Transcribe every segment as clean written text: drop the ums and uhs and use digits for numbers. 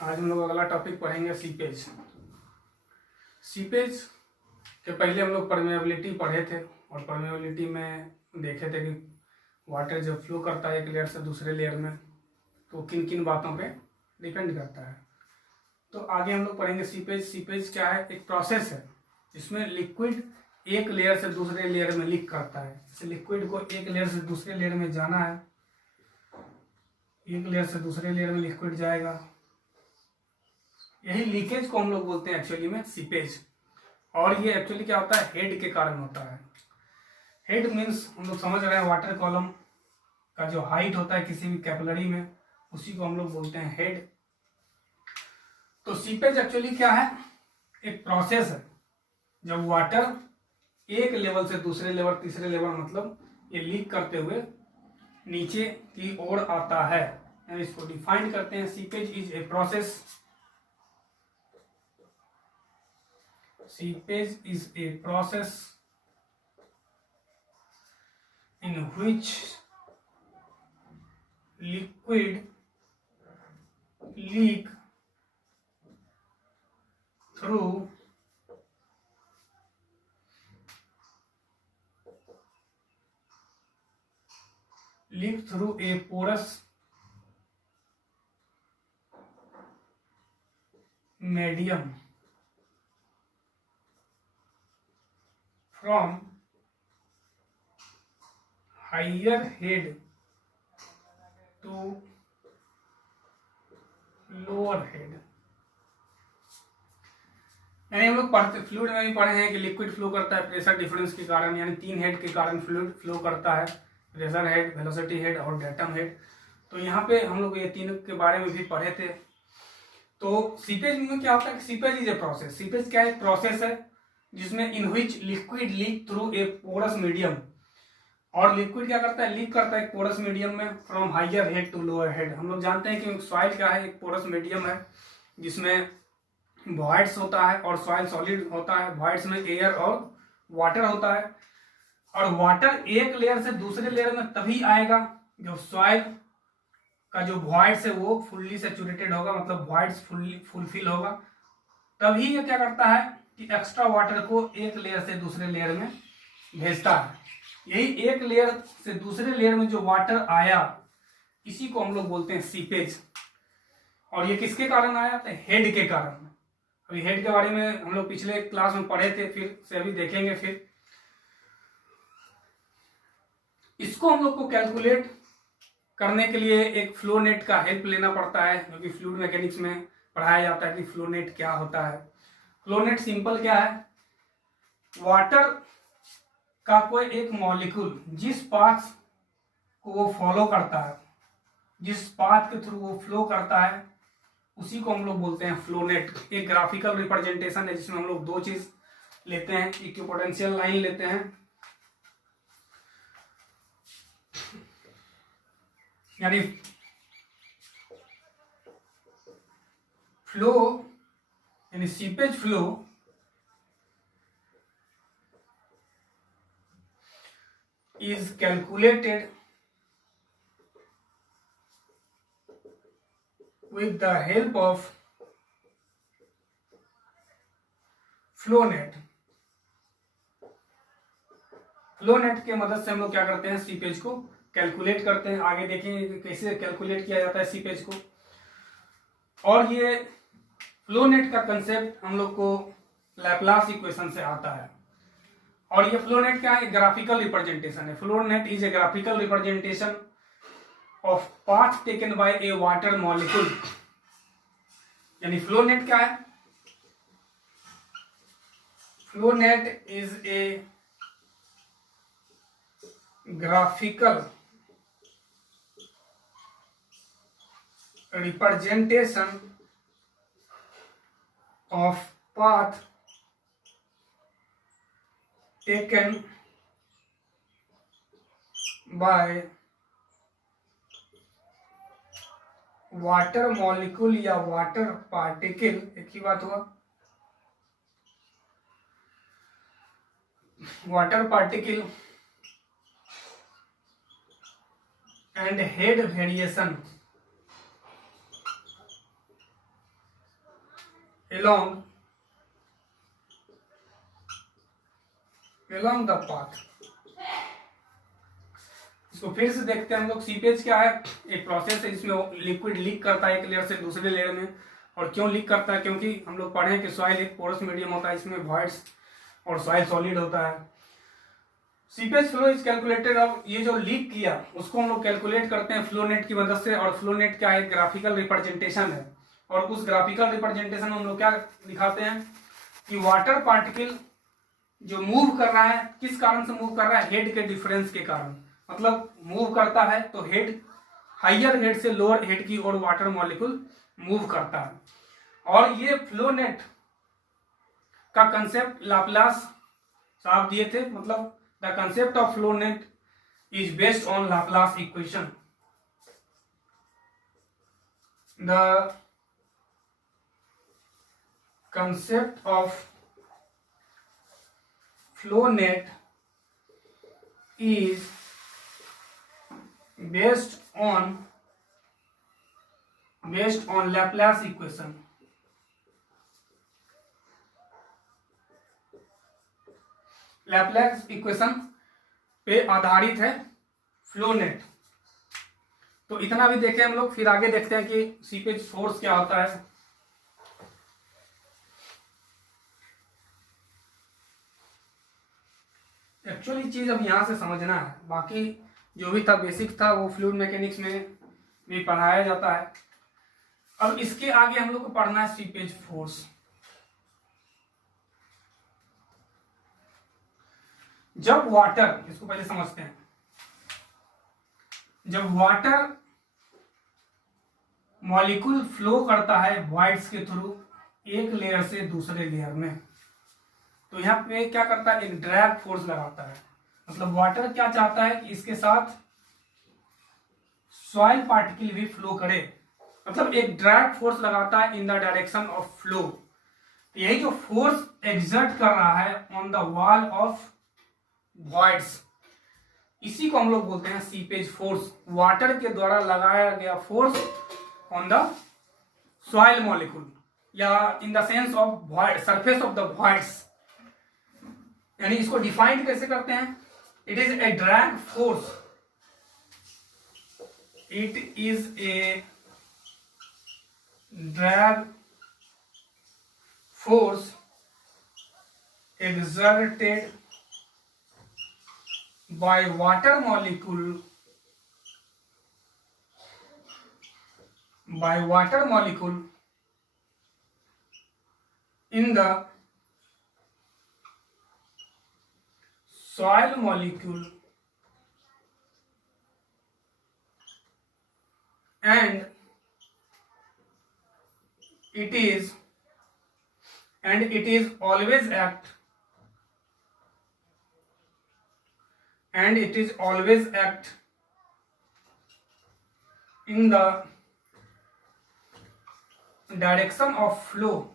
आज हम लोग अगला टॉपिक पढ़ेंगे सीपेज। सीपेज के पहले हम लोग परमेबिलिटी पढ़े थे और परमेबिलिटी में देखे थे कि वाटर जब फ्लो करता है एक लेयर से दूसरे लेयर में तो किन किन बातों पे डिपेंड करता है। तो आगे हम लोग पढ़ेंगे सीपेज। सीपेज क्या है? एक प्रोसेस है जिसमें लिक्विड एक लेयर से दूसरे लेयर में लीक करता है। जैसे लिक्विड को एक लेयर से दूसरे लेयर में जाना है, एक लेयर से दूसरे लेयर में लिक्विड जाएगा, यही लीकेज को हम लोग बोलते हैं एक्चुअली में सीपेज। और ये एक्चुअली क्या होता है? हेड के कारण होता है। हेड मीन्स हम लोग समझ रहे हैं वाटर कॉलम का जो हाइट होता है किसी भी कैपिलरी में, उसी को हम लोग बोलते हैं हेड। तो सीपेज एक्चुअली क्या है? एक प्रोसेस है जब वाटर एक लेवल से दूसरे लेवल, तीसरे लेवल, मतलब ये लीक करते हुए नीचे की ओर आता है। इसको डिफाइन करते हैं, seepage is a process. Seepage is a process in which liquid leak through a porous medium from higher head to lower head। यानी हम लोग पढ़ते फ्लूइड में भी पढ़े हैं कि लिक्विड फ्लो करता है प्रेशर डिफरेंस के कारण, यानी 3 हेड के कारण फ्लूइड फ्लो करता है, प्रेशर हेड, वेलोसिटी हेड और डेटम हेड। तो यहाँ पे हम लोग ये तीनों के बारे में भी पढ़े थे। तो सीपेज में क्या होता है कि seepage is a process. Seepage क्या है? एक प्रोसेस है जिसमें in which liquid leak through a porous medium. और लिक्विड क्या करता है? लीक करता है एक पोरस मीडियम में from higher head to lower head. हम लोग जानते हैं कि सॉइल क्या है? एक पोरस मीडियम है जिसमें वॉइड्स होता है और सॉइल सॉलिड होता है। वॉइड्स में एयर और वाटर होता है, और वाटर एक लेयर से दूसरे लेयर में तभी आएगा जब सॉइल का जो वॉइड्स है वो फुल्ली सैचुरेटेड होगा, मतलब वॉइड्स फुलफिल होगा। तभी ये क्या करता है कि एक्स्ट्रा वाटर को एक लेयर से दूसरे लेयर में भेजता है। यही एक लेयर से दूसरे लेयर में जो वाटर आया, इसी को हम लोग बोलते हैं सीपेज। और ये किसके कारण आया? तो हेड के कारण। अभी हेड के बारे में हम लोग पिछले क्लास में पढ़े थे, फिर से अभी देखेंगे। फिर इसको हम लोग को कैलकुलेट करने के लिए एक फ्लो नेट का हेल्प लेना पड़ता है, क्योंकि फ्लूइड मैकेनिक्स में पढ़ाया जाता है कि फ्लो नेट क्या होता है। फ्लो नेट सिंपल क्या है? वाटर का कोई एक मॉलिक्यूल जिस पाथ को वो फॉलो करता है, जिस पाथ के थ्रू वो फ्लो करता है, उसी को हम लोग बोलते हैं फ्लो नेट। एक ग्राफिकल रिप्रेजेंटेशन है जिसमें हम लोग दो चीज लेते हैं, इक्विपोटेंशियल लाइन लेते हैं, यानी फ्लो यानी seepage flow is calculated with the help of flow net. Flow net के मदद से हम लोग क्या करते हैं? सीपेज को कैलकुलेट करते हैं। आगे देखेंगे कैसे कैलकुलेट किया जाता है सीपेज को। और ये फ्लो नेट का कंसेप्ट हम लोग को लैप्लास इक्वेशन से आता है। और ये फ्लो नेट क्या है? ग्राफिकल रिप्रेजेंटेशन है। Flow net is a graphical representation of path taken by A water molecule. यानी फ्लो नेट क्या है? Flow net is a graphical representation of path taken by water molecule या water particle, एक ही बात हुआ, water particle and head variation along the path. इसको फिर से देखते हैं हम लोग। सीपेज क्या है, एक प्रोसेस है जिसमें लिक्विड लीक करता है एक लेयर से दूसरे लेयर में। और क्यों लीक करता है, क्योंकि हम लोग पढ़े कि सॉइल एक पोरस मीडियम होता है, इसमें वॉइड्स और सॉइल सॉलिड होता है। Seepage flow is calculated. अब ये जो लीक किया उसको हम लोग कैलकुलेट करते हैं फ्लो नेट की मदद से। और फ्लो नेट क्या है, ग्राफिकल रिप्रेजेंटेशन है। और उस ग्राफिकल रिप्रेजेंटेशन में हम लोग क्या दिखाते हैं कि वाटर पार्टिकल जो मूव कर रहा है, किस कारण से मूव कर रहा है, हेड के डिफरेंस के कारण। मतलब मूव करता है तो हेड, हाइयर हेड से लोअर हेड की ओर वाटर मॉलिक्यूल मूव करता है। और ये फ्लो नेट का कंसेप्ट लाप्लास साहब दिए थे। मतलब the concept of flow net is based on Laplace equation. The concept of flow net is based on Laplace equation। Laplace equation पे आधारित है फ्लो नेट। तो इतना भी देखें हम लोग, फिर आगे देखते हैं कि सीपेज फोर्स क्या होता है। एक्चुअली चीज अब यहां से समझना है, बाकी जो भी था बेसिक था वो फ्लूइड मैकेनिक्स में भी पढ़ाया जाता है। अब इसके आगे हम लोग को पढ़ना है सीपेज फोर्स। जब वाटर, इसको पहले समझते हैं, जब वाटर मॉलिक्यूल फ्लो करता है वॉइड्स के थ्रू एक लेयर से दूसरे लेयर में, तो यहाँ पे क्या करता है, एक ड्रैग फोर्स लगाता है। मतलब वाटर क्या चाहता है कि इसके साथ सॉइल पार्टिकल भी फ्लो करे, मतलब एक ड्रैग फोर्स लगाता है in the direction of flow. यही जो फोर्स एग्जर्ट कर रहा है on the wall of voids, इसी को हम लोग बोलते हैं सीपेज फोर्स। वाटर के द्वारा लगाया गया force on the soil molecule, या in the sense of void, surface of the voids. यानी इसको डिफाइन कैसे करते हैं, it is a drag force, it is a drag force exerted by water molecule in the soil molecule and it is always act in the direction of flow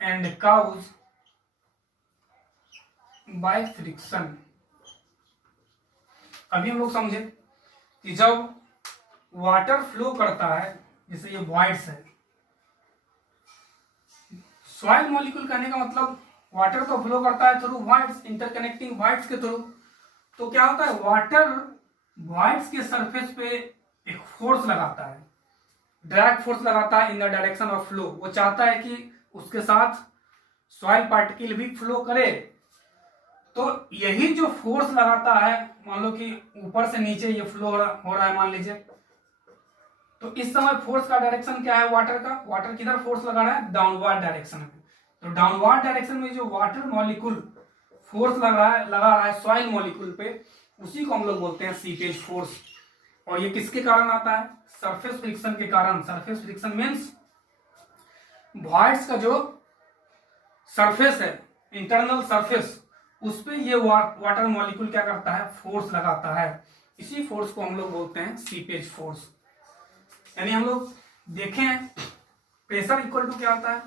and cause by friction। अभी हम लोग समझे कि जब water flow करता है, जैसे ये वॉइड्स है, सॉइल मॉलिक्यूल कहने का मतलब वाटर तो फ्लो करता है थ्रू वॉइड्स, इंटरकनेक्टिंग वॉइड्स के थ्रू। तो क्या होता है, वाटर वॉइड्स के सरफेस पे एक फोर्स लगाता है, ड्रैग फोर्स लगाता है in the direction of flow. वो चाहता है कि उसके साथ सॉइल पार्टिकल भी फ्लो करे। तो यही जो फोर्स लगाता है, मान लो कि ऊपर से नीचे ये फ्लो हो रहा है मान लीजिए, तो इस समय फोर्स का डायरेक्शन क्या है वाटर का, वाटर किधर फोर्स लगा रहा है, डाउनवर्ड डायरेक्शन में। तो डाउनवर्ड डायरेक्शन में जो वाटर मॉलिक्यूल फोर्स लगा रहा है सॉइल मॉलिक्यूल पे, उसी को हम लोग बोलते हैं सीपेज फोर्स। और ये किसके कारण आता है, सरफेस फ्रिक्शन के कारण। सरफेस फ्रिक्शन मींस वॉइड्स का जो सरफेस है, इंटरनल सरफेस, उस पे ये वाटर मॉलिक्यूल क्या करता है, फोर्स लगाता है। इसी फोर्स को हम लोग बोलते हैं सीपेज फोर्स। यानी हम लोग देखें प्रेशर इक्वल टू क्या होता है,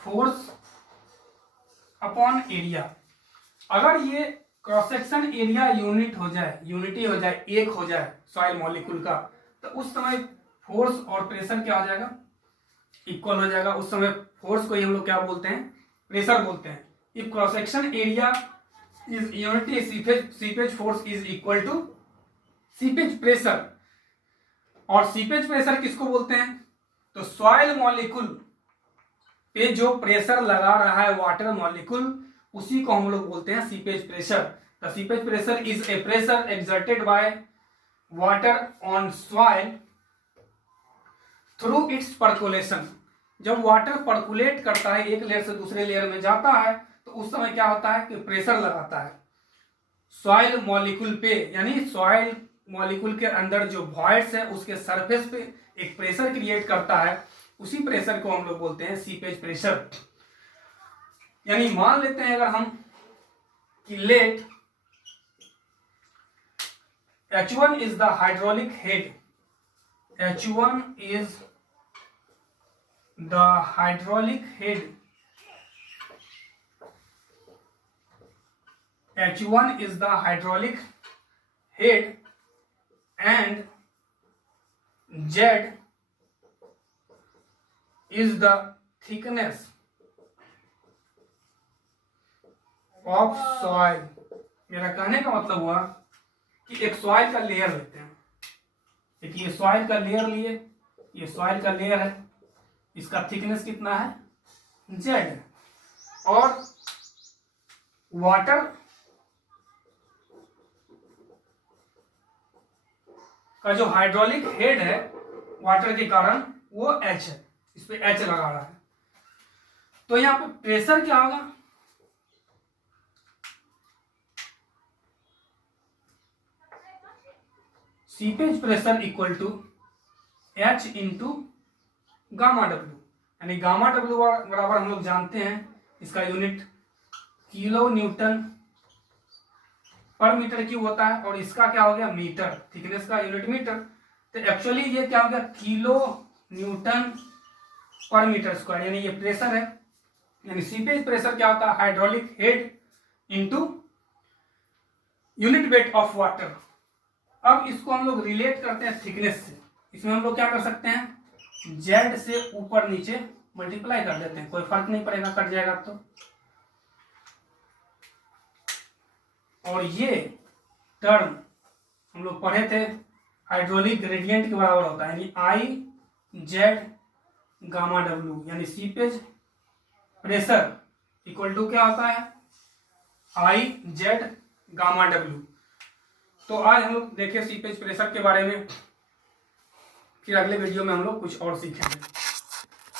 फोर्स अपॉन एरिया। अगर ये क्रॉस सेक्शन एरिया यूनिट हो जाए, यूनिटी हो जाए, एक हो जाए सॉइल मॉलिक्यूल का, तो उस समय फोर्स और प्रेशर क्या हो जाएगा, इक्वल हो जाएगा। उस समय फोर्स को ही हम लोग क्या बोलते हैं, प्रेशर बोलते हैं। If cross section area is unity, seepage force is equal to seepage pressure. और सीपेज प्रेशर किसको बोलते हैं, तो सॉइल मॉलिक्यूल पे जो प्रेशर लगा रहा है वाटर मॉलिक्यूल, उसी को हम लोग बोलते हैं seepage pressure. The seepage pressure is a pressure exerted by water on soil through it's percolation. जब वाटर पर्कुलेट करता है, एक लेयर से दूसरे लेयर में जाता है, तो उस समय क्या होता है कि प्रेशर लगाता है सॉइल मॉलिक्यूल पे, यानी सॉइल मॉलिक्यूल के अंदर जो वॉइड्स है उसके सरफेस पे एक प्रेशर क्रिएट करता है। उसी प्रेशर को हम लोग बोलते हैं सीपेज प्रेशर। यानी मान लेते हैं अगर हम कि let H1 is the hydraulic head, H1 is the hydraulic head, H1 is the hydraulic head and Z is the thickness of soil। मेरा कहने का मतलब हुआ कि एक सॉइल का लेयर लेते हैं, एक ये सॉइल का लेयर लिए, ये सॉइल का लेयर है, इसका थिकनेस कितना है, Z है, और वाटर का जो हाइड्रोलिक हेड है वाटर के कारण वो H है, इस पे H लगा रहा है। तो यहां पे प्रेशर क्या होगा, seepage pressure equal to H into gamma W, यानी गामा W बराबर हम लोग जानते हैं इसका unit kilo newton per metre cube होता है, और इसका क्या हो गया मीटर, थिकनेस का यूनिट मीटर। तो एक्चुअली ये क्या हो गया kilo newton per metre square, यानी ये प्रेशर है। यानी सीपेज प्रेशर क्या होता है, hydraulic head into unit weight of water. अब इसको हम लोग रिलेट करते हैं थिकनेस से। इसमें हम लोग क्या कर सकते हैं, जेड से ऊपर नीचे मल्टीप्लाई कर देते हैं, कोई फर्क नहीं पड़ेगा, कट जाएगा तो। और ये टर्म हम लोग पढ़े थे हाइड्रोलिक ग्रेडियंट के बराबर होता है, यानी आई जेड गामा डब्ल्यू, यानी सीपेज प्रेशर इक्वल टू क्या होता है, आई जेड गामा डब्ल्यू। तो आज हम लोग देखें सीपेज प्रेशर के बारे में, फिर अगले वीडियो में हम लोग कुछ और सीखेंगे।